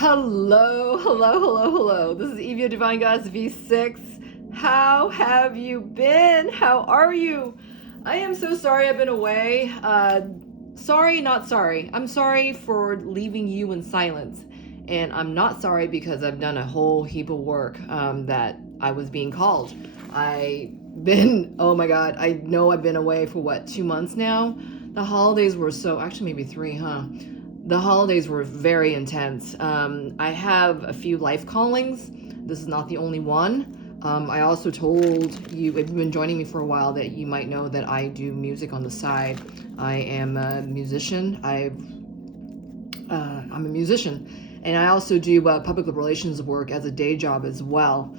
Hello, hello, hello, hello. This is Evia Divine Goddess V6. How have you been? How are you? I am so sorry I've been away. Sorry, not sorry. I'm sorry for leaving you in silence. And I'm not sorry because I've done a whole heap of work that I was being called. Oh my God, I know I've been away for what, 2 months now? The holidays were actually maybe 3, huh? The holidays were very intense. I have a few life callings. This is not the only one. I also told you, if you've been joining me for a while, that you might know that I do music on the side. I am a musician. I'm a musician. And I also do public relations work as a day job as well.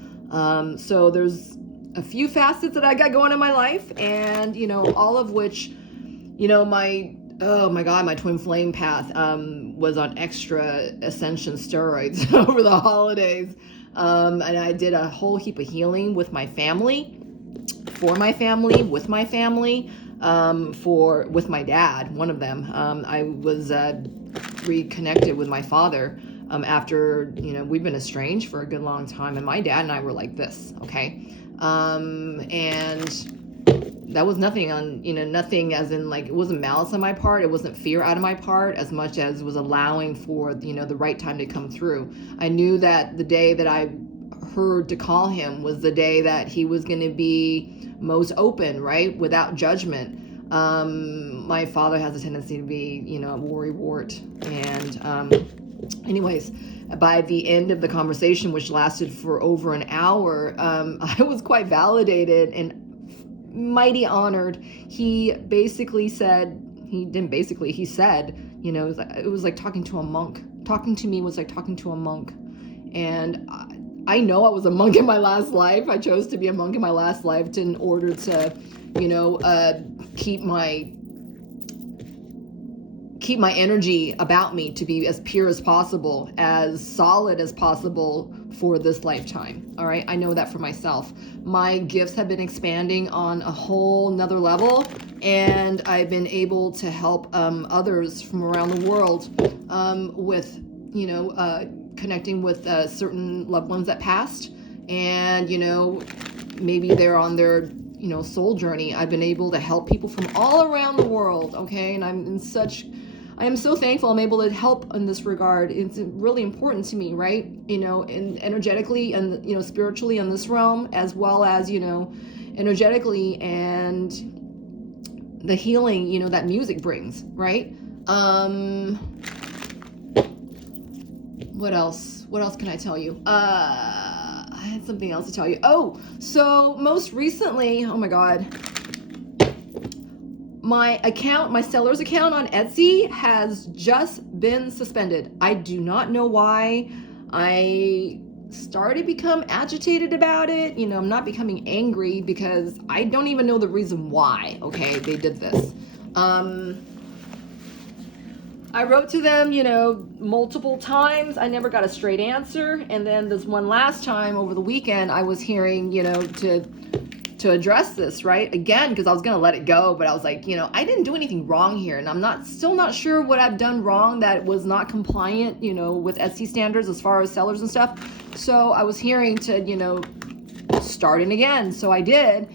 So there's a few facets that I got going in my life, and, all of which, oh my God, my twin flame path was on extra ascension steroids over the holidays. And I did a whole heap of healing with my family, for my family, with my family, with my dad, one of them. I was reconnected with my father after, we've been estranged for a good long time. And my dad and I were like this, okay? And that was nothing nothing as in, like, it wasn't malice on my part. It wasn't fear out of my part as much as it was allowing for, the right time to come through. I knew that the day that I heard to call him was the day that he was going to be most open, right? Without judgment. My father has a tendency to be, a worrywart. And anyways, by the end of the conversation, which lasted for over an hour, I was quite validated and mighty honored. He basically said, he said, it was like talking to a monk. Talking to me was like talking to a monk. And I know I was a monk in my last life. I chose to be a monk in my last life in order to, keep my energy about me to be as pure as possible, as solid as possible for this lifetime. All right. I know that for myself. My gifts have been expanding on a whole nother level, and I've been able to help others from around the world with, connecting with certain loved ones that passed, and, maybe they're on their, soul journey. I've been able to help people from all around the world. Okay. And I am so thankful I'm able to help in this regard. It's really important to me, right? And energetically and, spiritually in this realm, as well as, energetically and the healing, that music brings, right? What else? What else can I tell you? I had something else to tell you. Oh, so most recently, oh my God, my seller's account on Etsy has just been suspended. I do not know why. I started to become agitated about it. I'm not becoming angry because I don't even know the reason why, okay, they did this. I wrote to them, multiple times. I never got a straight answer. And then this one last time over the weekend, I was hearing, to address this, right? Again, because I was going to let it go, but I was like, I didn't do anything wrong here. And I'm still not sure what I've done wrong that was not compliant, with Etsy standards as far as sellers and stuff. So I was hearing to, starting again. So I did.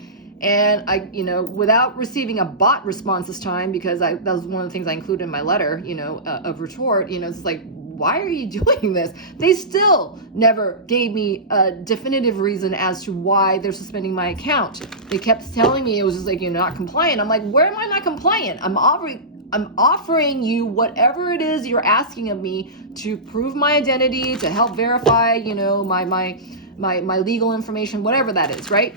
And I, without receiving a bot response this time, because that was one of the things I included in my letter, of retort, it's like, why are you doing this? They still never gave me a definitive reason as to why they're suspending my account. They kept telling me it was just like, you're not compliant. I'm like, where am I not compliant? I'm offering you whatever it is you're asking of me to prove my identity, to help verify, my legal information, whatever that is, right?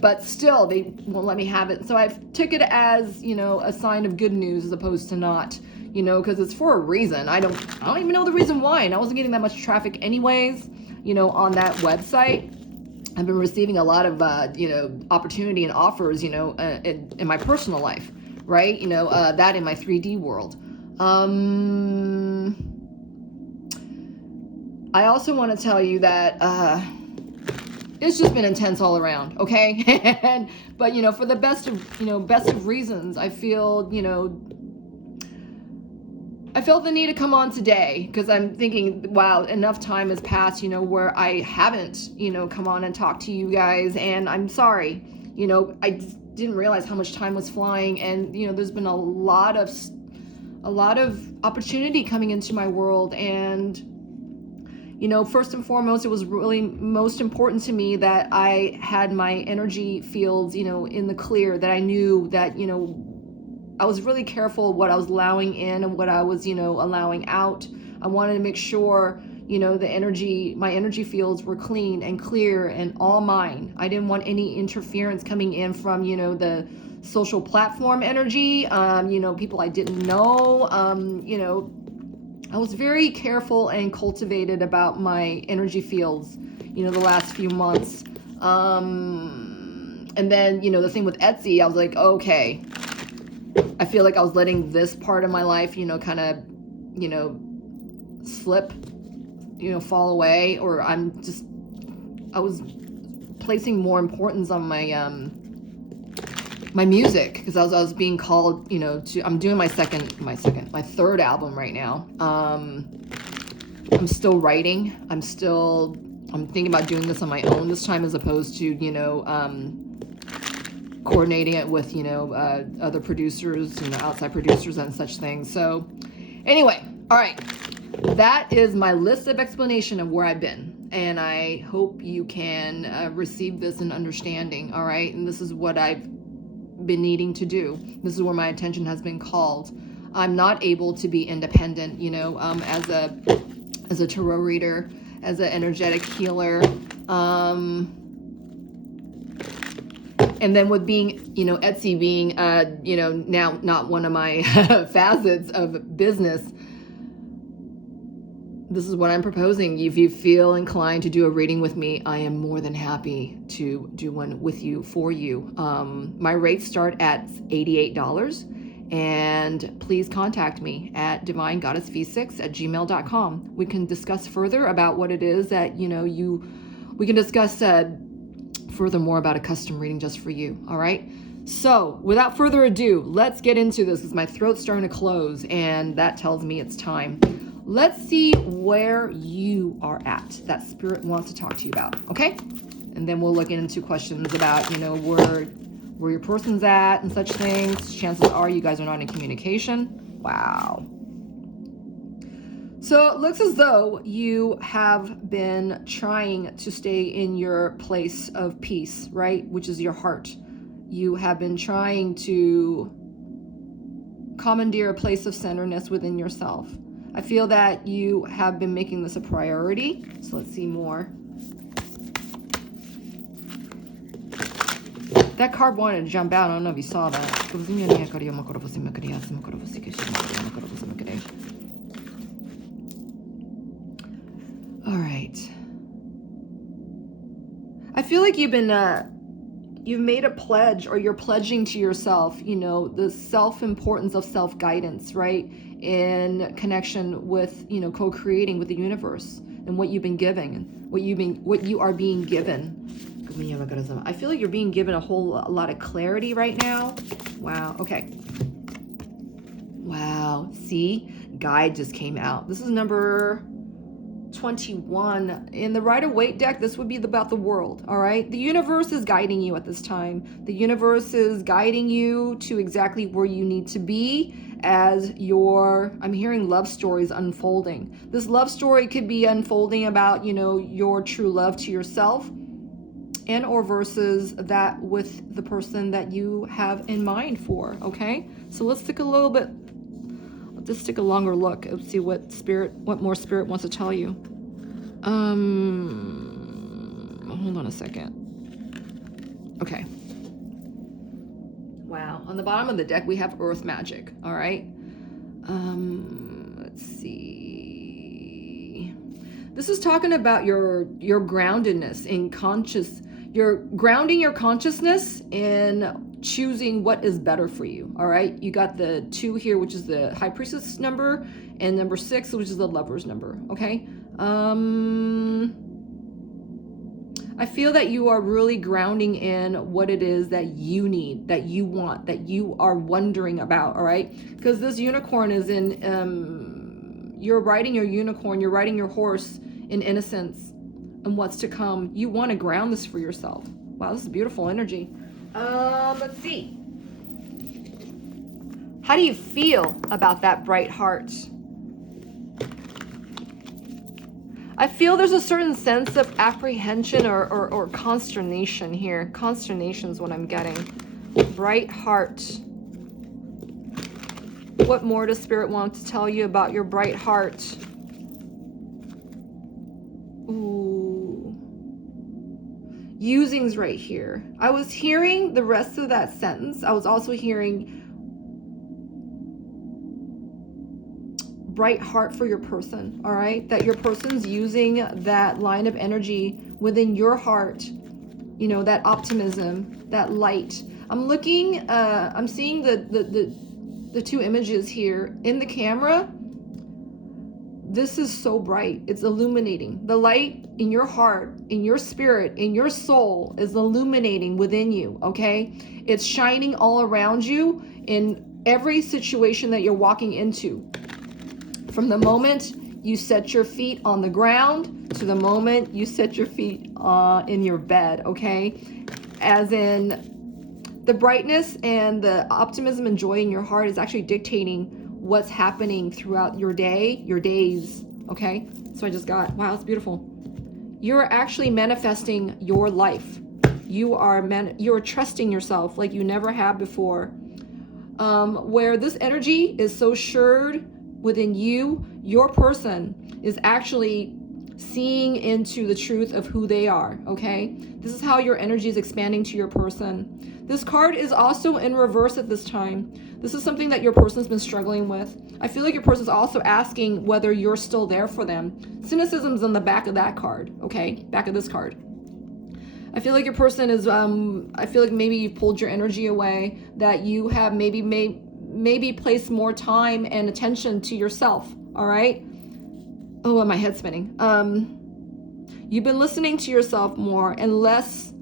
But still, they won't let me have it. So I've took it as, a sign of good news as opposed to not, because it's for a reason. I don't even know the reason why. And I wasn't getting that much traffic anyways, on that website. I've been receiving a lot of, opportunity and offers, in my personal life, right? That in my 3D world. I also want to tell you that, it's just been intense all around, okay? But for the best of reasons, I feel felt the need to come on today because I'm thinking, wow, enough time has passed, where I haven't, come on and talk to you guys. And I'm sorry, I just didn't realize how much time was flying. And, there's been a lot of opportunity coming into my world. And, first and foremost, it was really most important to me that I had my energy fields, in the clear, that I knew that, I was really careful what I was allowing in and what I was, allowing out. I wanted to make sure, my energy fields were clean and clear and all mine. I didn't want any interference coming in from, the social platform energy, people I didn't know, I was very careful and cultivated about my energy fields, the last few months. And then, the thing with Etsy, I was like, okay, I feel like I was letting this part of my life, kind of, slip, fall away, or I was placing more importance on my music, because I was being called, I'm doing my third album right now. I'm still writing. I'm thinking about doing this on my own this time, as opposed to, coordinating it with, other producers, outside producers and such things. So anyway, all right. That is my list of explanation of where I've been. And I hope you can receive this in understanding. All right. And this is what I've been needing to do. This is where my attention has been called. I'm not able to be independent, as a tarot reader, as an energetic healer. And then with being, Etsy being, now not one of my facets of business, this is what I'm proposing. If you feel inclined to do a reading with me, I am more than happy to do one with you, for you. My rates start at $88, and please contact me at divinegoddessv6@gmail.com. We can discuss further about what it is that, we can discuss furthermore about a custom reading just for you. All right. So without further ado, let's get into this, because my throat's starting to close, and that tells me it's time. Let's see where you are at, that spirit wants to talk to you about. Okay. And then we'll look into questions about, where your person's at and such things. Chances are you guys are not in communication. Wow. So it looks as though you have been trying to stay in your place of peace, right? Which is your heart. You have been trying to commandeer a place of centeredness within yourself. I feel that you have been making this a priority. So let's see more. That card wanted to jump out. I don't know if you saw that. All right. I feel like you've made a pledge, or you're pledging to yourself, the self-importance of self-guidance, right? In connection with, co-creating with the universe and what you've been giving and what you are being given. I feel like you're being given a lot of clarity right now. Wow. Okay. Wow. See, guide just came out. This is number 21. In the Rider-Waite deck, this would be about the world. All right. The universe is guiding you at this time. The universe is guiding you to exactly where you need to be as I'm hearing love stories unfolding. This love story could be unfolding about, your true love to yourself, and or versus that with the person that you have in mind for. Okay. So let's take a longer look. Let's see what more spirit wants to tell you. Hold on a second. Okay. Wow. On the bottom of the deck, we have earth magic. All right. Let's see. This is talking about your groundedness in you're grounding your consciousness in choosing what is better for you. All right. You got the 2 here, which is the high priestess number, and number 6, which is the lover's number. Okay. I feel that you are really grounding in what it is that you need, that you want, that you are wondering about. All right. Because this unicorn is in, You're riding your unicorn, you're riding your horse in innocence and what's to come. You want to ground this for yourself. Wow, this is beautiful energy. Let's see. How do you feel about that bright heart? I feel there's a certain sense of apprehension or consternation here. Consternation is what I'm getting. Bright heart. What more does Spirit want to tell you about your bright heart? Ooh. Using's right here. I was hearing the rest of that sentence. I was also hearing bright heart for your person, all right? That your person's using that line of energy within your heart, you know, that optimism, that light. I'm looking, I'm seeing the two images here in the camera. This is so bright. It's illuminating. The light in your heart, in your spirit, in your soul is illuminating within you, okay? It's shining all around you in every situation that you're walking into. From the moment you set your feet on the ground to the moment you set your feet in your bed, okay? As in, the brightness and the optimism and joy in your heart is actually dictating what's happening throughout your day, your days, okay? So I just got, wow, it's beautiful. You're actually manifesting your life. You're trusting yourself like you never have before. Where this energy is so assured within you, your person is actually seeing into the truth of who they are, okay? This is how your energy is expanding to your person. This card is also in reverse at this time. This is something that your person's been struggling with. I feel like your person's also asking whether you're still there for them. Cynicism's on the back of that card, okay? Back of this card. I feel like your person is, I feel like maybe you've pulled your energy away, that you have maybe place more time and attention to yourself, all right? Oh, and my head's spinning. You've been listening to yourself more and less,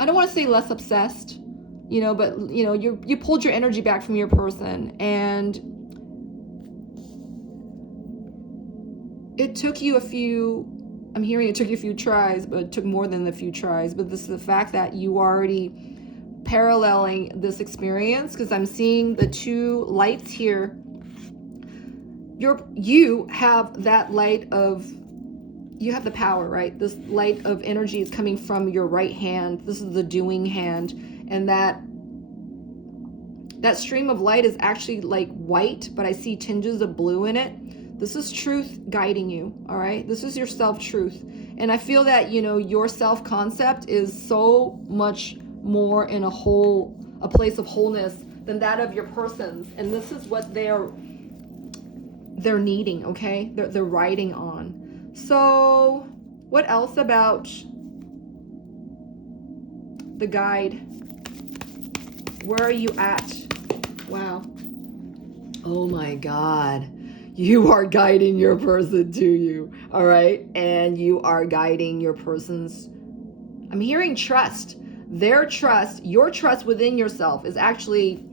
I don't want to say less obsessed, you know, but, you know, you pulled your energy back from your person, and it took you a few, I'm hearing it took you a few tries, but it took more than a few tries. But this is the fact that you already paralleling this experience, because I'm seeing the two lights here. You have that light of, you have the power, right? This light of energy is coming from your right hand. This is the doing hand, and that stream of light is actually like white, but I see tinges of blue in it. This is truth guiding you, all right? This is your self-truth. And I feel that, you know, your self-concept is so much more in a place of wholeness than that of your person's, and this is what they're needing, okay? They're riding on. So what else about the guide? Where are you at? Wow. Oh my God. You are guiding your person to you, all right? And you are guiding your person's, I'm hearing trust. Their trust, your trust within yourself is actually,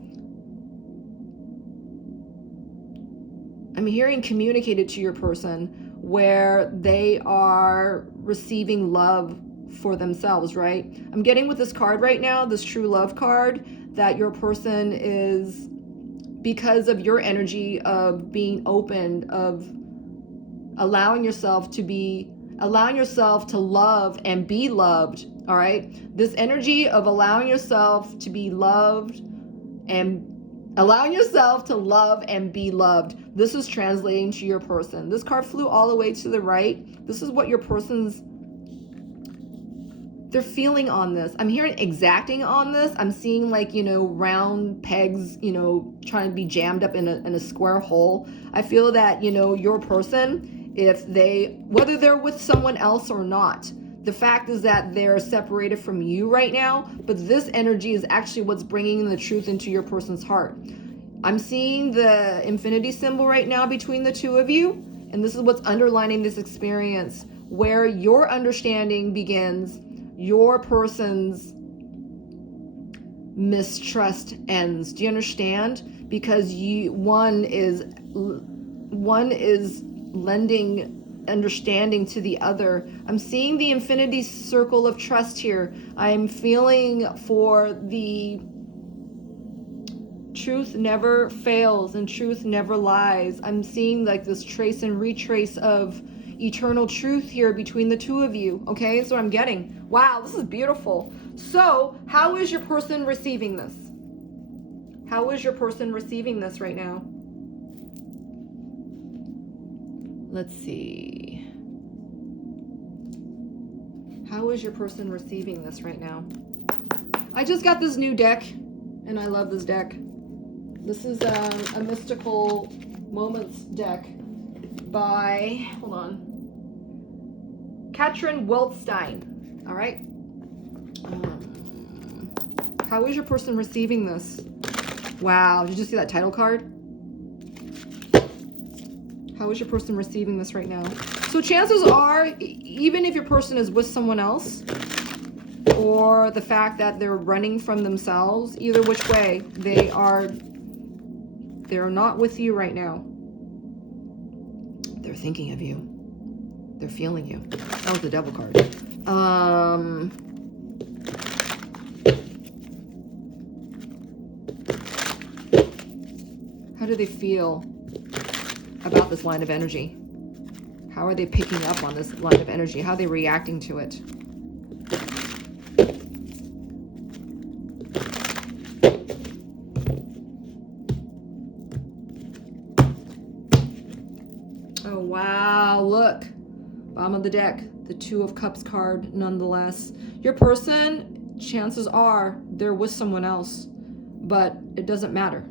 I'm hearing communicated to your person where they are receiving love for themselves, right? I'm getting with this card right now, this true love card, that your person is, because of your energy of being open, of allowing yourself to love and be loved, all right? This energy of allowing yourself to be loved and allowing yourself to love and be loved. This is translating to your person. This card flew all the way to the right. This is what your person's, they're feeling on this. I'm hearing exacting on this. I'm seeing, like, you know, round pegs, you know, trying to be jammed up in a square hole. I feel that, you know, your person, whether they're with someone else or not, the fact is that they're separated from you right now, but this energy is actually what's bringing the truth into your person's heart. I'm seeing the infinity symbol right now between the two of you, and this is what's underlining this experience, where your understanding begins, your person's mistrust ends. Do you understand? because one is lending understanding to the other. I'm seeing the infinity circle of trust here. I'm feeling for the truth never fails and truth never lies. I'm seeing like this trace and retrace of eternal truth here between the two of you. Okay, that's what I'm getting. Wow, this is beautiful. So how is your person receiving this? How is your person receiving this right now? Let's see. How is your person receiving this right now? I just got this new deck, and I love this deck. This is a Mystical Moments deck by, hold on, Katrin Weltstein. All right. How is your person receiving this? Wow, did you see that title card? How is your person receiving this right now? So chances are, even if your person is with someone else, or the fact that they're running from themselves, either which way, they're not with you right now. They're thinking of you. They're feeling you. That was the Devil card. How do they feel about this line of energy? How are they picking up on this line of energy? How are they reacting to it? Oh, wow. Look. Bottom of the deck. The Two of Cups card, nonetheless. Your person, chances are, they're with someone else. But it doesn't matter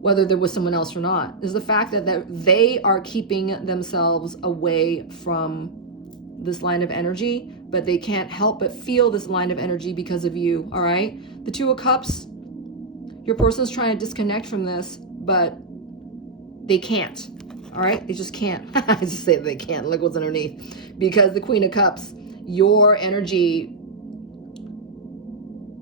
whether they're with someone else or not. Is the fact that they are keeping themselves away from this line of energy, but they can't help but feel this line of energy because of you, all right? The Two of Cups, your person's trying to disconnect from this, but they can't, all right? They just can't. I just say they can't. Look what's underneath. Because the Queen of Cups, your energy,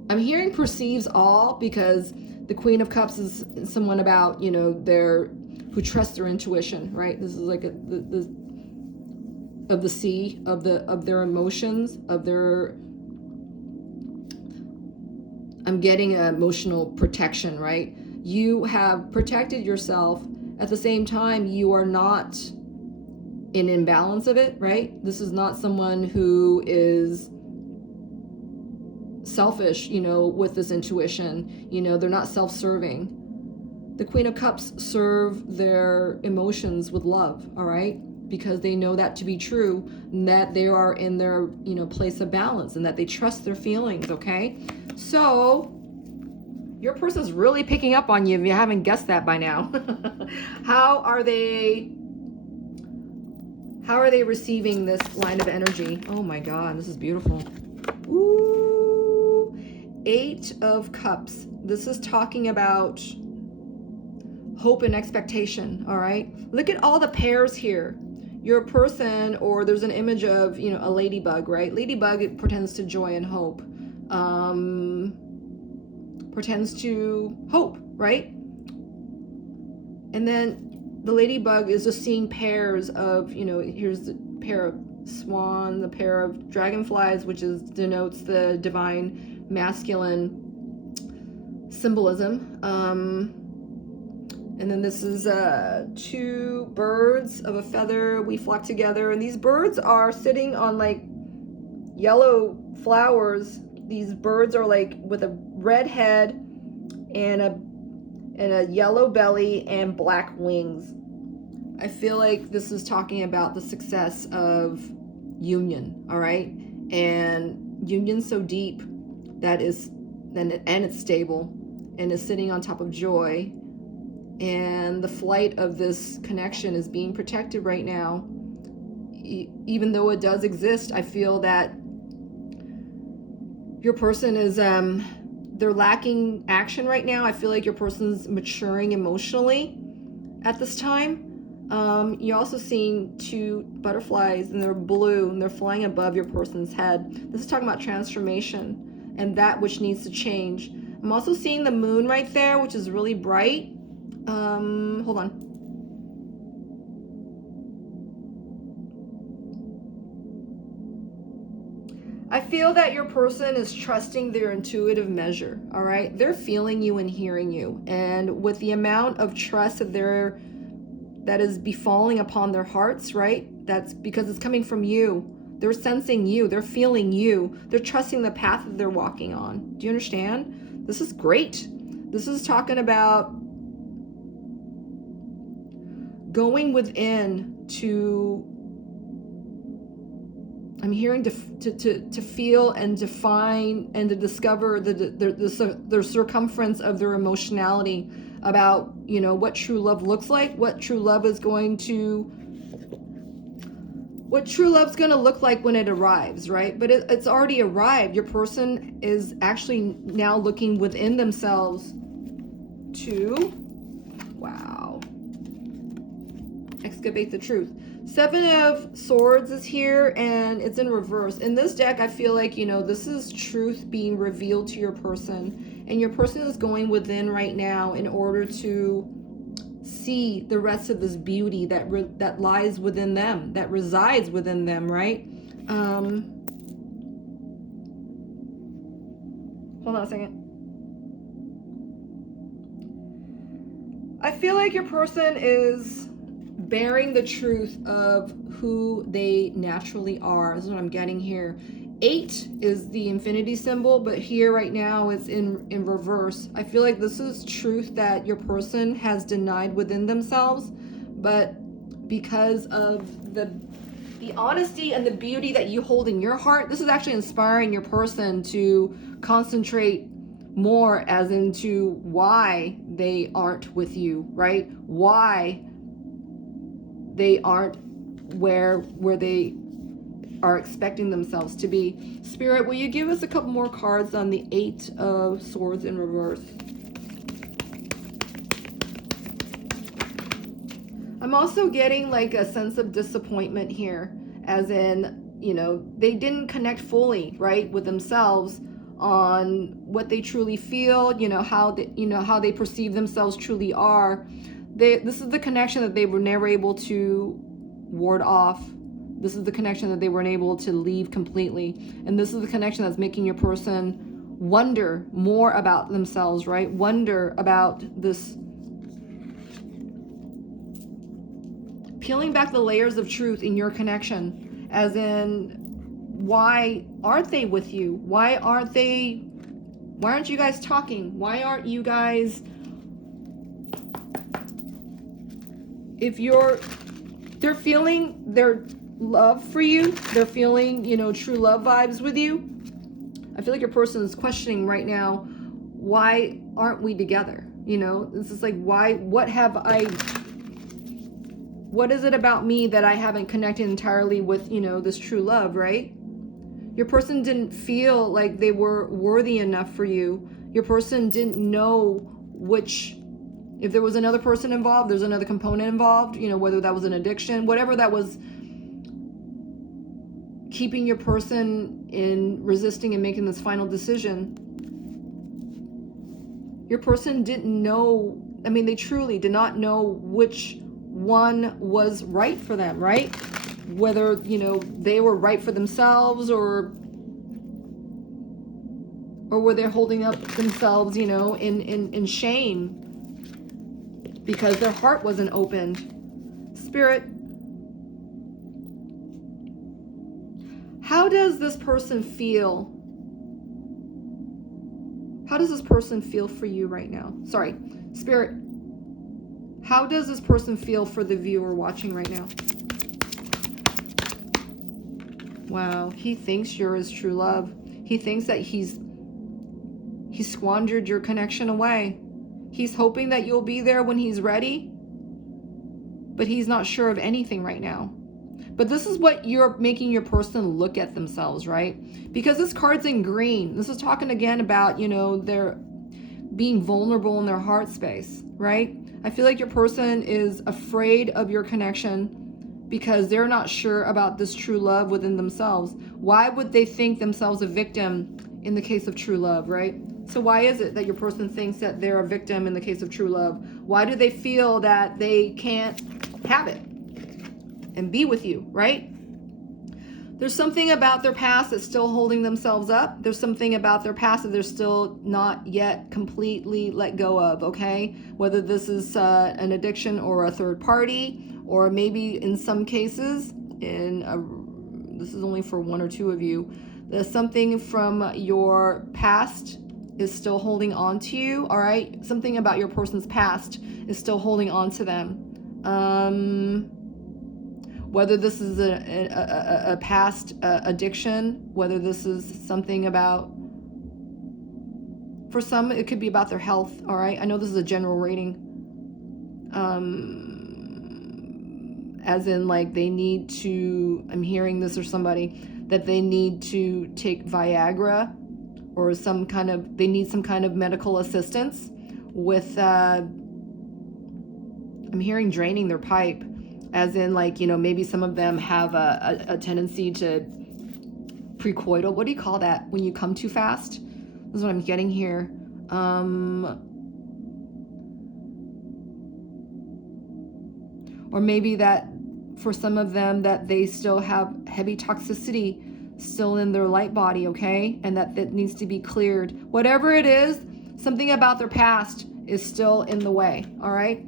I'm hearing perceives all, because the Queen of Cups is someone about, you know, who trusts their intuition, right? This is like of the sea, of their emotions, I'm getting emotional protection, right? You have protected yourself. At the same time, you are not in imbalance of it, right? This is not someone who is selfish, you know, with this intuition. You know, they're not self-serving. The Queen of Cups serve their emotions with love, all right? Because they know that to be true, and that they are in their, you know, place of balance, and that they trust their feelings, okay? So your person's really picking up on you if you haven't guessed that by now. How are they receiving this line of energy? Oh my God, this is beautiful. Ooh. Eight of Cups. This is talking about hope and expectation, all right? Look at all the pairs here. Your person, or there's an image of, you know, a ladybug, right? Ladybug, it portends to joy and hope. Portends to hope, right? And then the ladybug is just seeing pairs of, you know, here's the pair of swan, the pair of dragonflies, which denotes the divine masculine symbolism. And then this is two birds of a feather. We flock together, and these birds are sitting on like yellow flowers. These birds are like with a red head and a yellow belly and black wings. I feel like this is talking about the success of union, all right? And union's so deep that is, and it's stable, and is sitting on top of joy. And the flight of this connection is being protected right now. Even though it does exist, I feel that your person is, they're lacking action right now. I feel like your person's maturing emotionally at this time. You're also seeing two butterflies, and they're blue, and they're flying above your person's head. This is talking about transformation and that which needs to change. I'm I'm also seeing the moon right there, which is really bright. Hold on. I feel that your person is trusting their intuitive measure, all right? They're feeling you and hearing you. And with the amount of trust that is befalling upon their hearts, right? That's because it's coming from you. They're sensing you. They're feeling you. They're trusting the path that they're walking on. Do you understand? This is great. This is talking about going within to, I'm hearing to feel and define and to discover the circumference of their emotionality about, you know, what true love looks like, what true love is going to, what true love's going to look like when it arrives, right? But it's already arrived. Your person is actually now looking within themselves to, wow, excavate the truth. 7 of Swords is here and it's in reverse. In this deck, I feel like, you know, this is truth being revealed to your person, and your person is going within right now in order to see the rest of this beauty that lies within them, that resides within them, right? Hold on a second. I feel like your person is bearing the truth of who they naturally are. This is what I'm getting here. 8 is the infinity symbol, but here right now it's in reverse. I feel like this is truth that your person has denied within themselves, but because of the honesty and the beauty that you hold in your heart, this is actually inspiring your person to concentrate more as into why they aren't with you, right? Why they aren't where they are expecting themselves to be. Spirit, will you give us a couple more cards on the 8 of Swords in reverse? I'm also getting like a sense of disappointment here, as in, you know, they didn't connect fully, right, with themselves on what they truly feel, you know, how they perceive themselves truly are. This is the connection that they were never able to ward off. This is the connection that they weren't able to leave completely. And this is the connection that's making your person wonder more about themselves, right? Wonder about this, peeling back the layers of truth in your connection, as in, why aren't they with you? Why aren't you guys talking? Why aren't you guys, they're feeling their love for you, they're feeling, you know, true love vibes with you. I feel like your person is questioning right now, why aren't we together? You know, this is like, what is it about me that I haven't connected entirely with, you know, this true love, right? Your person didn't feel like they were worthy enough for you. Your person didn't know which, if there was another person involved, there's another component involved, you know, whether that was an addiction, whatever that was keeping your person in resisting and making this final decision. Your person didn't know, I mean, they truly did not know which one was right for them, right? Whether, you know, they were right for themselves, or were they holding up themselves, you know, in shame because their heart wasn't opened. Spirit, how does this person feel? How does this person feel for you right now? Sorry, Spirit, how does this person feel for the viewer watching right now? Wow, he thinks you're his true love. He thinks that he squandered your connection away. He's hoping that you'll be there when he's ready, but he's not sure of anything right now. But this is what you're making your person look at themselves, right? Because this card's in green. This is talking again about, you know, they're being vulnerable in their heart space, right? I feel like your person is afraid of your connection because they're not sure about this true love within themselves. Why would they think themselves a victim in the case of true love, right? So why is it that your person thinks that they're a victim in the case of true love? Why do they feel that they can't have it and be with you, right? There's something about their past that's still holding themselves up. There's something about their past that they're still not yet completely let go of, okay? Whether this is an addiction or a third party, or maybe in some cases, this is only for one or two of you, there's something from your past is still holding on to you, all right? Something about your person's past is still holding on to them. Whether this is a past addiction, whether this is something about, for some, it could be about their health, all right? I know this is a general rating. As in, like, they need to, I'm hearing this, or somebody, that they need to take Viagra, or they need some kind of medical assistance with, I'm hearing draining their pipe. As in, like, maybe some of them have a tendency to precoital. What do you call that when you come too fast? This is what I'm getting here. Or maybe that for some of them that they still have heavy toxicity still in their light body, okay? And that needs to be cleared. Whatever it is, something about their past is still in the way, all right?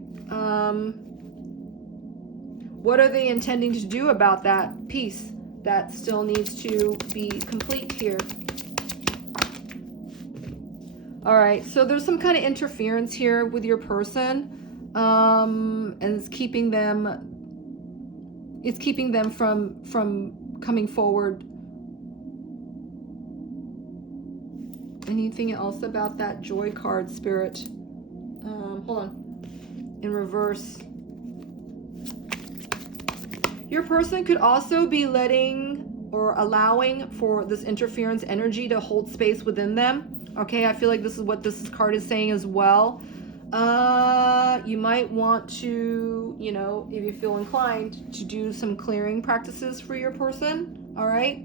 What are they intending to do about that piece that still needs to be complete here? All right, so there's some kind of interference here with your person, and it's keeping them from coming forward. Anything else about that joy card, Spirit? Hold on. In reverse. Your person could also be letting or allowing for this interference energy to hold space within them. Okay, I feel like this is what this card is saying as well. You might want to, if you feel inclined, to do some clearing practices for your person. All right.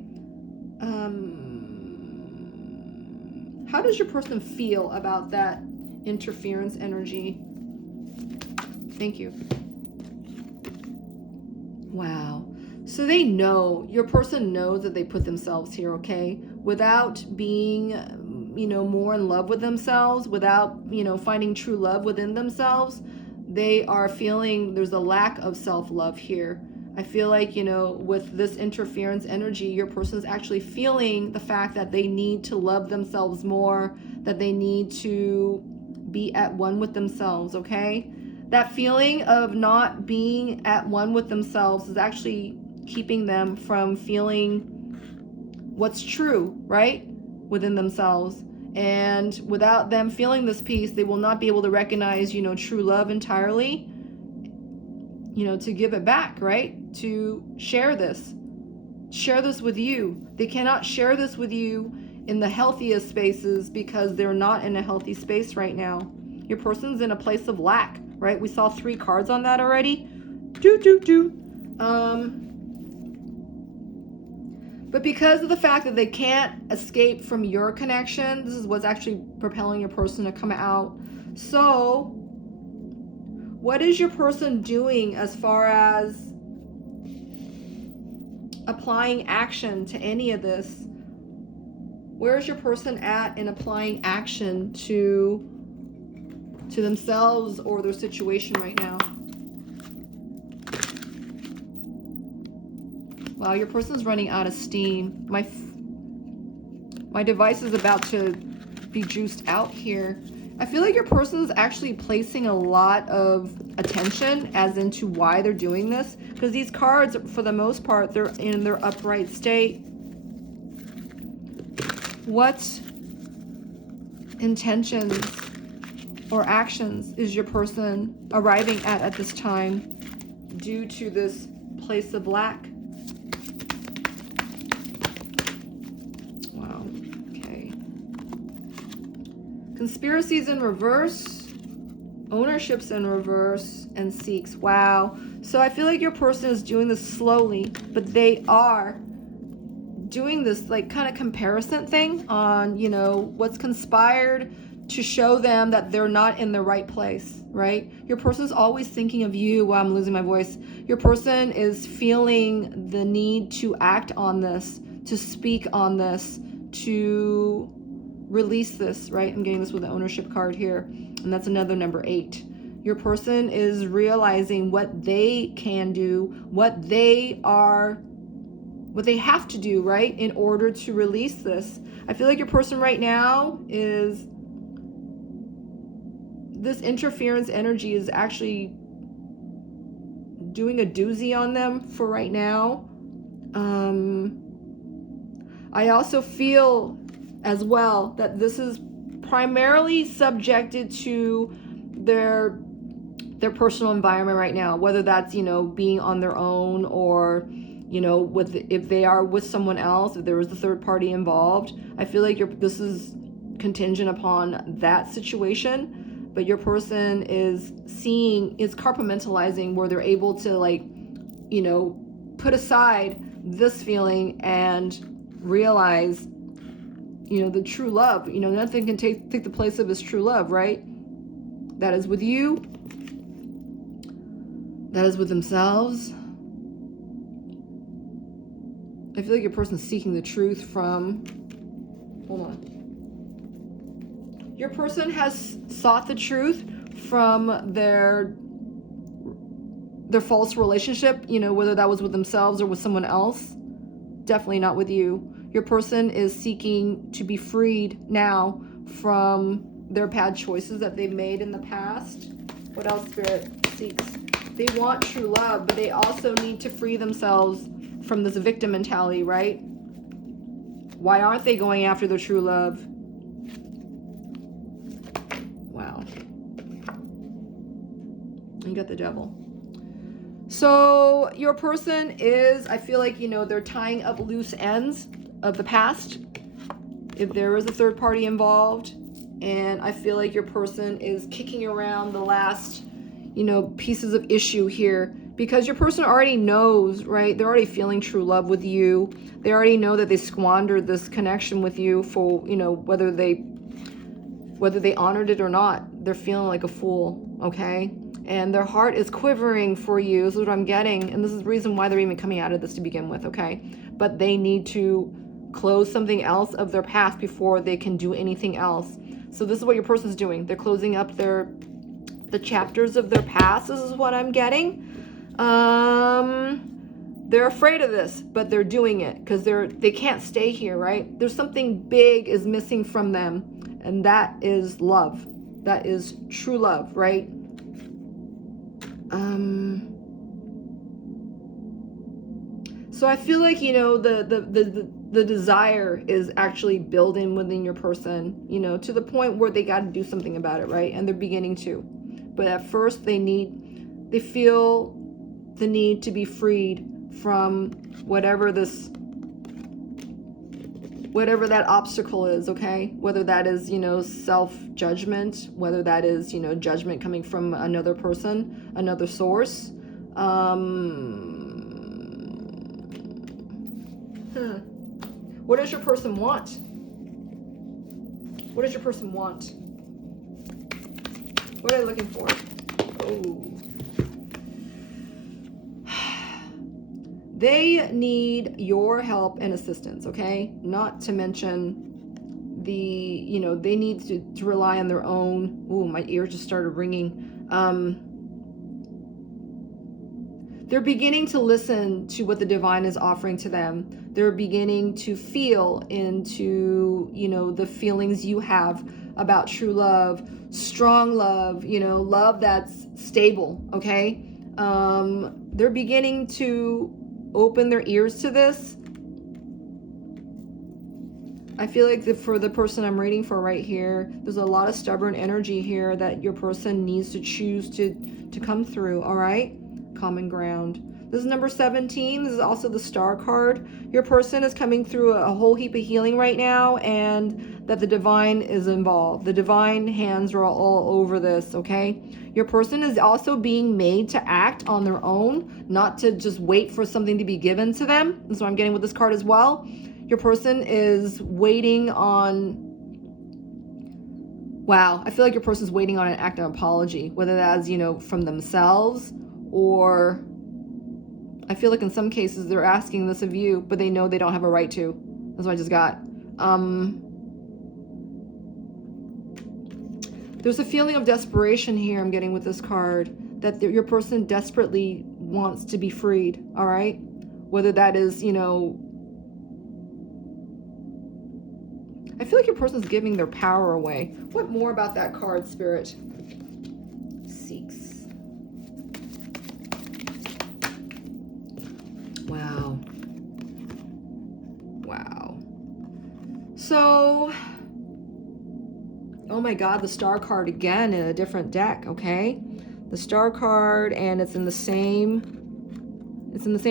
How does your person feel about that interference energy? Thank you. Wow. So they know, your person knows that they put themselves here, okay? Without being, more in love with themselves, without, finding true love within themselves, they are feeling there's a lack of self-love here. I feel like, with this interference energy, your person's actually feeling the fact that they need to love themselves more, that they need to be at one with themselves, okay? That feeling of not being at one with themselves is actually keeping them from feeling what's true, right, within themselves. And without them feeling this peace, they will not be able to recognize, true love entirely, to give it back, right? To share this with you. They cannot share this with you in the healthiest spaces because they're not in a healthy space right now. Your person's in a place of lack, right? We saw 3 cards on that already. But because of the fact that they can't escape from your connection, this is what's actually propelling your person to come out. So, what is your person doing as far as applying action to any of this? Where is your person at in applying action to themselves or their situation right now? Wow, your person's running out of steam. My device is about to be juiced out here. I feel like your person's actually placing a lot of attention as into why they're doing this, because these cards, for the most part, they're in their upright state. What intentions or actions is your person arriving at this time due to this place of lack? Wow, okay. Conspiracies in reverse, ownerships in reverse, and seeks. Wow. So I feel like your person is doing this slowly, but they are doing this like kind of comparison thing on, you know, what's conspired to show them that they're not in the right place, right? Your person's always thinking of you. Wow, I'm losing my voice. Your person is feeling the need to act on this, to speak on this, to release this, right? I'm getting this with the ownership card here, and that's another number 8. Your person is realizing what they can do, what they have to do, right, in order to release this. I feel like your person right now is, this interference energy is actually doing a doozy on them for right now. I also feel as well that this is primarily subjected to their personal environment right now, whether that's, you know, being on their own, or, you know, if they are with someone else, if there was a third party involved. I feel like this is contingent upon that situation. But your person is compartmentalizing where they're able to, like, you know, put aside this feeling and realize, you know, the true love. You know, nothing can take the place of his true love, right? That is with you. That is with themselves. I feel like your person's seeking the truth from, hold on. Your person has sought the truth from their false relationship, you know, whether that was with themselves or with someone else. Definitely not with you. Your person is seeking to be freed now from their bad choices that they've made in the past. What else Spirit seeks? They want true love, but they also need to free themselves from this victim mentality, right? Why aren't they going after their true love? Wow. You got the devil. So your person is, I feel like, you know, they're tying up loose ends of the past, if there is a third party involved. And I feel like your person is kicking around the last, you know, pieces of issue here, because your person already knows, right? They're already feeling true love with you. They already know that they squandered this connection with you for, you know, whether they honored it or not. They're feeling like a fool, okay? And their heart is quivering for you. This is what I'm getting. And this is the reason why they're even coming out of this to begin with, okay? But they need to close something else of their past before they can do anything else. So this is what your person's doing. They're closing up the chapters of their past. This is what I'm getting. They're afraid of this, but they're doing it because they can't stay here, right? There's something big is missing from them, and that is love. That is true love, right? So I feel like, you know, the desire is actually building within your person, you know, to the point where they got to do something about it, right? And they're beginning to. But at first they feel the need to be freed from whatever that obstacle is, okay? Whether that is, you know, self-judgment, whether that is, you know, judgment coming from another person, another source. What does your person want? What does your person want? What are they looking for? Oh. They need your help and assistance, okay? Not to mention you know, they need to rely on their own. Ooh, my ears just started ringing. They're beginning to listen to what the divine is offering to them. They're beginning to feel into, you know, the feelings you have about true love, strong love, you know, love that's stable, okay? They're beginning to open their ears to this. I feel like for the person I'm reading for right here, there's a lot of stubborn energy here that your person needs to choose to come through, all right? Common ground. This is number 17. This is also the star card. Your person is coming through a whole heap of healing right now, and that the divine is involved. The divine hands are all over this, okay? Your person is also being made to act on their own, not to just wait for something to be given to them. That's what I'm getting with this card as well. Your person is waiting on, wow, I feel like your person's waiting on an act of apology, whether that's, you know, from themselves, or I feel like in some cases they're asking this of you, but they know they don't have a right to. That's what I just got. There's a feeling of desperation here I'm getting with this card, that your person desperately wants to be freed, all right? Whether that is, you know, I feel like your person's giving their power away. What more about that card, Spirit seeks? Wow. Wow. So, oh my God, the Star card again in a different deck, okay? The Star card, and it's in the same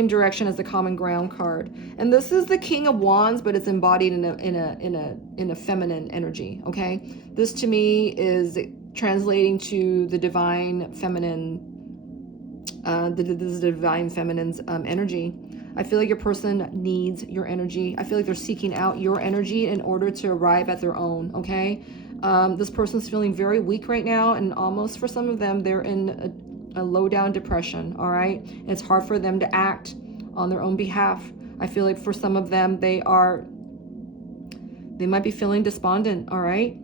direction as the Common Ground card. And this is the King of Wands, but it's embodied in a feminine energy, okay? This to me is translating to the divine feminine, the divine feminine's energy. I feel like your person needs your energy. I feel like they're seeking out your energy in order to arrive at their own, okay? This person's feeling very weak right now, and almost for some of them, they're in a low down depression, all right? It's hard for them to act on their own behalf. I feel like for some of them, they might be feeling despondent, all right?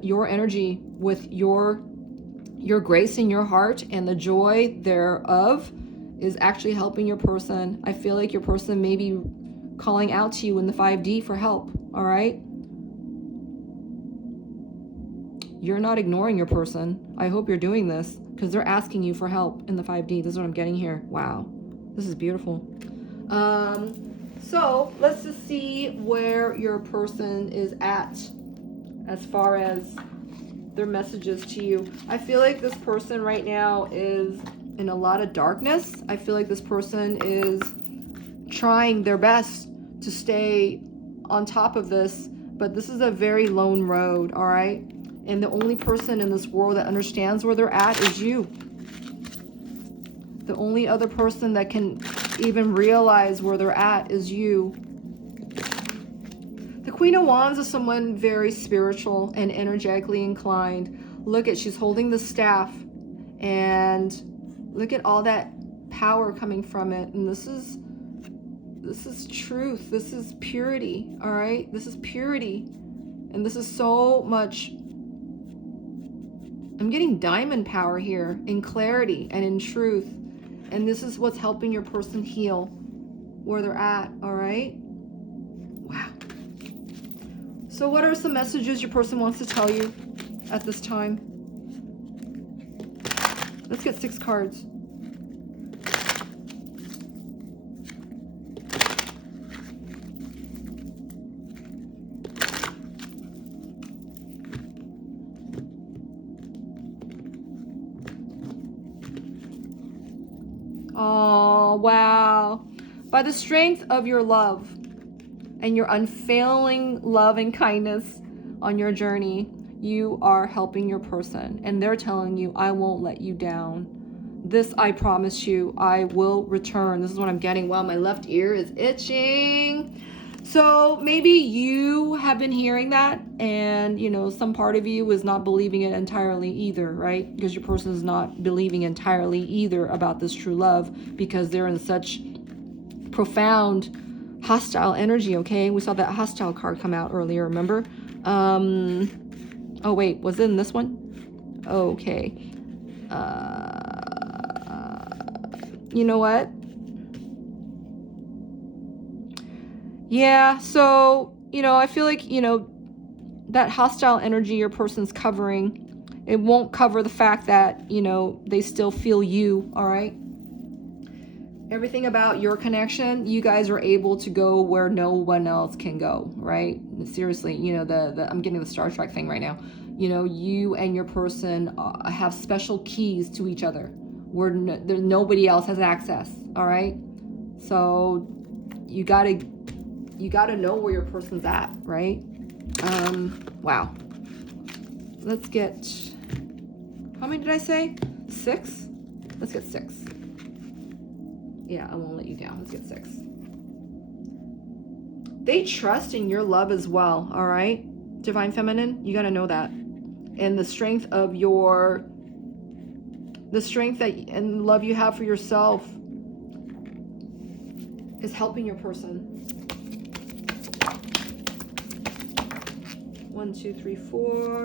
Your energy with your grace in your heart and the joy thereof is actually helping your person. I feel like your person may be calling out to you in the 5D for help, all right? You're not ignoring your person. I hope you're doing this because they're asking you for help in the 5D. This is what I'm getting here. Wow. This is beautiful. So let's just see where your person is at as far as their messages to you. I feel like this person right now is in a lot of darkness. I feel like this person is trying their best to stay on top of this, but this is a very lone road, all right? And the only person in this world that understands where they're at is you. The only other person that can even realize where they're at is you. The Queen of Wands is someone very spiritual and energetically inclined. Look at, she's holding the staff, and look at all that power coming from it. And this is truth. This is purity, all right? This is purity. And this is so much, I'm getting diamond power here in clarity and in truth. And this is what's helping your person heal where they're at, all right? Wow. So what are some messages your person wants to tell you at this time? Let's get 6 cards. Oh, wow. By the strength of your love and your unfailing love and kindness on your journey, you are helping your person. And they're telling you, I won't let you down. This, I promise you, I will return. This is what I'm getting. Wow, my left ear is itching. So maybe you have been hearing that, and you know, some part of you is not believing it entirely either, right? Because your person is not believing entirely either about this true love, because they're in such profound hostile energy, okay? We saw that hostile card come out earlier, remember? Oh wait, was it in this one? Okay. You know what? Yeah, so, you know, I feel like, you know, that hostile energy your person's covering, it won't cover the fact that, you know, they still feel you, all right? Everything about your connection, you guys are able to go where no one else can go, right? Seriously, you know, I'm getting the Star Trek thing right now. You know, you and your person have special keys to each other where nobody else has access, all right? So you gotta know where your person's at, right? Wow. Let's get, how many did I say? 6? Let's get 6. Yeah, I won't let you down. Let's get 6. They trust in your love as well, all right? Divine Feminine, you got to know that. And the strength of the strength that and love you have for yourself is helping your person. 1, 2, 3, 4.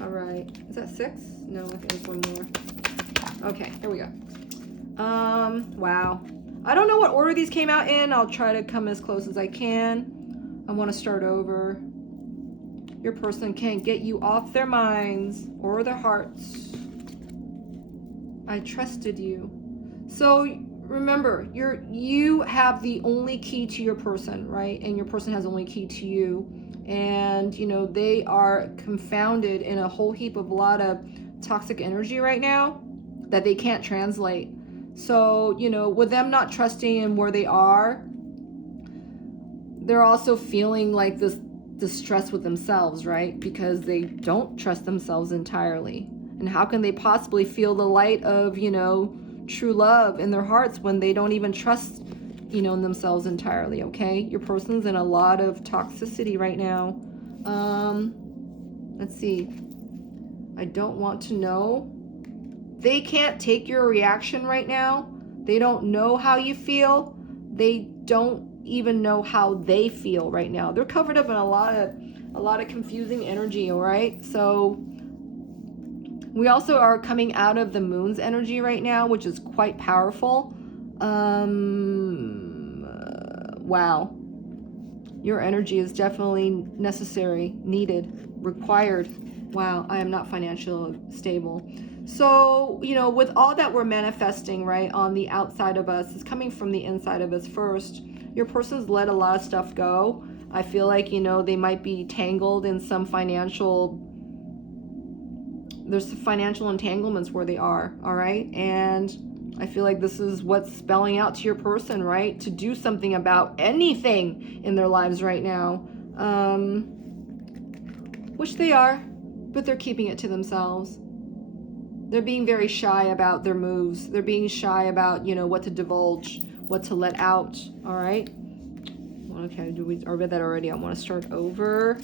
All right. Is that 6? No, I think there's one more. Okay, here we go. Wow. I don't know what order these came out in. I'll try to come as close as I can. I want to start over. Your person can't get you off their minds or their hearts. I trusted you. So remember, you have the only key to your person, right? And your person has the only key to you. And, you know, they are confounded in a whole heap of a lot of toxic energy right now that they can't translate. So, you know, with them not trusting in where they are, they're also feeling like this distress with themselves, right? Because they don't trust themselves entirely. And how can they possibly feel the light of, you know, true love in their hearts when they don't even trust, you know, in themselves entirely? Okay, your person's in a lot of toxicity right now. Let's see. I don't want to know. They can't take your reaction right now. They don't know how you feel. They don't even know how they feel right now. They're covered up in a lot of confusing energy, all right? So we also are coming out of the moon's energy right now, which is quite powerful. Wow. Your energy is definitely necessary, needed, required. Wow, I am not financially stable. So, you know, with all that we're manifesting, right, on the outside of us, it's coming from the inside of us first. Your person's let a lot of stuff go. I feel like, you know, they might be tangled in some there's financial entanglements where they are, all right? And I feel like this is what's spelling out to your person, right? To do something about anything in their lives right now. Which they are, but they're keeping it to themselves. They're being very shy about their moves. They're being shy about, you know, what to divulge, what to let out, all right? Okay, I read that already. I want to start over.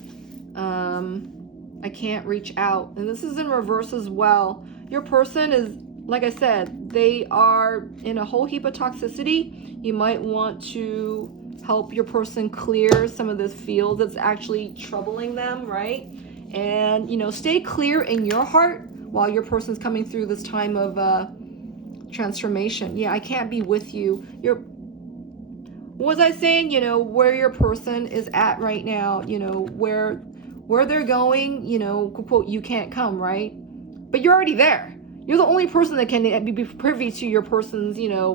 I can't reach out. And this is in reverse as well. Your person is, like I said, they are in a whole heap of toxicity. You might want to help your person clear some of this field that's actually troubling them, right? And, you know, stay clear in your heart while your person's coming through this time of transformation. Yeah, I can't be with you. What was I saying? You know, where your person is at right now, you know, where they're going, you know, quote, you can't come, right? But you're already there. You're the only person that can be privy to your person's, you know,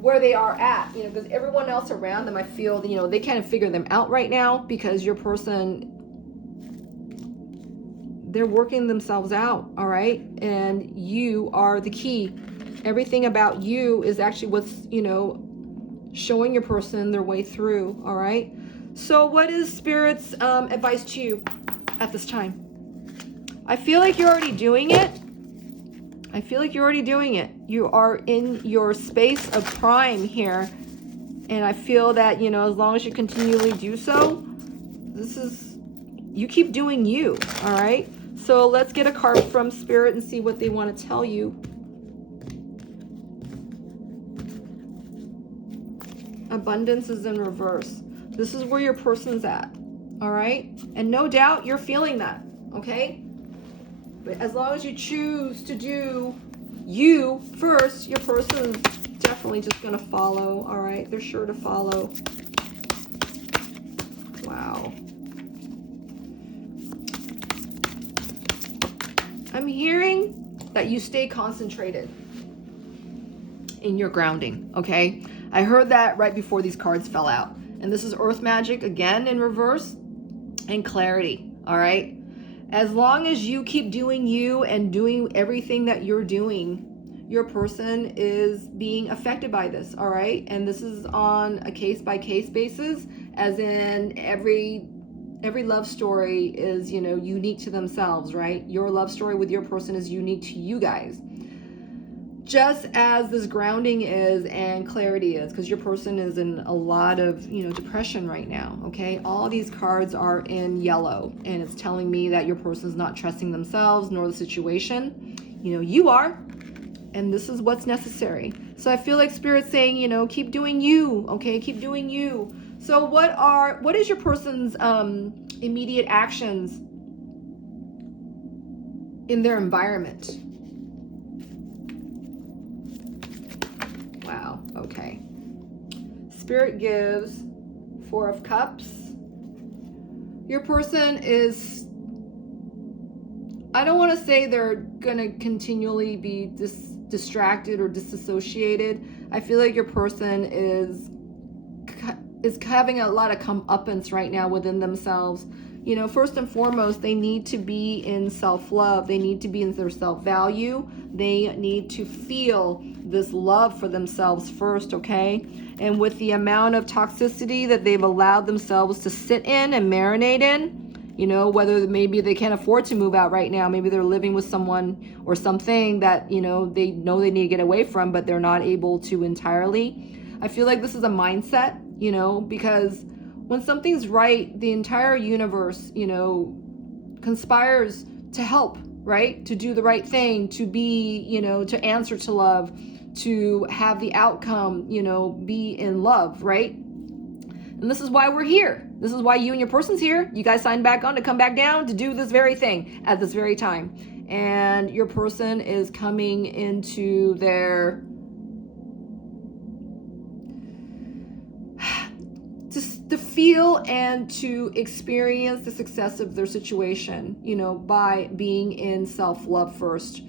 where they are at, you know, because everyone else around them, I feel, you know, they can't figure them out right now because your person, they're working themselves out, all right? And you are the key. Everything about you is actually what's, you know, showing your person their way through, all right? So what is Spirit's advice to you at this time? I feel like you're already doing it. I feel like you're already doing it. You are in your space of prime here. And I feel that, you know, as long as you continually do so, you keep doing you, all right? So let's get a card from Spirit and see what they want to tell you. Abundance is in reverse. This is where your person's at, all right? And no doubt you're feeling that, okay? But as long as you choose to do you first, your person's definitely just going to follow, all right? They're sure to follow. Wow. I'm hearing that you stay concentrated in your grounding, okay? I heard that right before these cards fell out. And this is Earth Magic again in reverse and clarity, all right? As long as you keep doing you and doing everything that you're doing, your person is being affected by this, all right? And this is on a case-by-case basis, as in every love story is, you know, unique to themselves, right? Your love story with your person is unique to you guys. just as this grounding is and clarity is, because your person is in a lot of, depression right now, okay? All these cards are in yellow, and it's telling me that your person's not trusting themselves nor the situation. You are, and this is what's necessary. So I feel like Spirit's saying, keep doing you, okay? Keep doing you. So what is your person's immediate actions in their environment? Wow, okay. Spirit gives 4 of Cups. Your person is, I don't want to say they're going to continually be distracted or disassociated. I feel like your person is having a lot of comeuppance right now within themselves. First and foremost, they need to be in self-love. They need to be in their self-value. They need to feel this love for themselves first, okay? And with the amount of toxicity that they've allowed themselves to sit in and marinate in, whether maybe they can't afford to move out right now, maybe they're living with someone or something that, they know they need to get away from, but they're not able to entirely. I feel like this is a mindset, because when something's right, the entire universe, conspires to help, right? To do the right thing, to be, to answer to love, to have the outcome, be in love, right? And this is why we're here. This is why you and your person's here. You guys signed back on to come back down to do this very thing at this very time. And your person is coming into their to feel and to experience the success of their situation, by being in self-love first.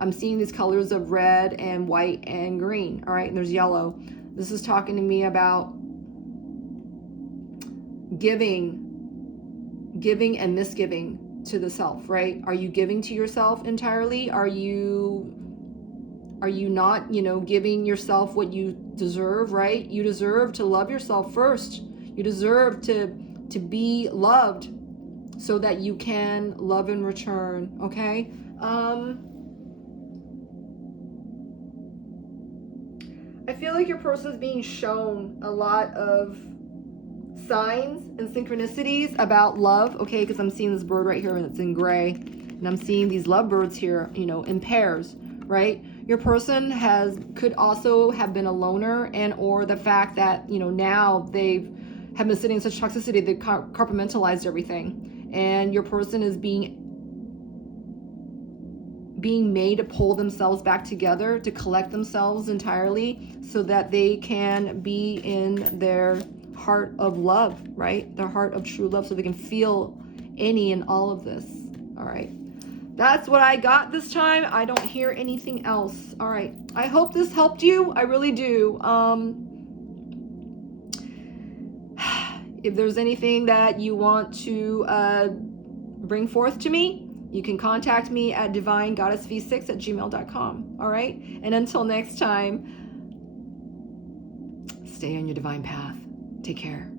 I'm seeing these colors of red and white and green, all right? And there's yellow. This is talking to me about giving and misgiving to the self, right? Are you giving to yourself entirely? Are you not, giving yourself what you deserve, right? You deserve to love yourself first. You deserve to be loved so that you can love in return, okay? I feel like your person's being shown a lot of signs and synchronicities about love, okay? Because I'm seeing this bird right here and it's in gray. And I'm seeing these lovebirds here, in pairs, right? Your person could also have been a loner, and or the fact that, now have been sitting in such toxicity, they compartmentalized everything. And your person is being made to pull themselves back together, to collect themselves entirely so that they can be in their heart of love, right? Their heart of true love, so they can feel any and all of this. All right. That's what I got this time. I don't hear anything else. All right. I hope this helped you. I really do. If there's anything that you want to bring forth to me, you can contact me at divinegoddessv6@gmail.com. All right. And until next time, stay on your divine path. Take care.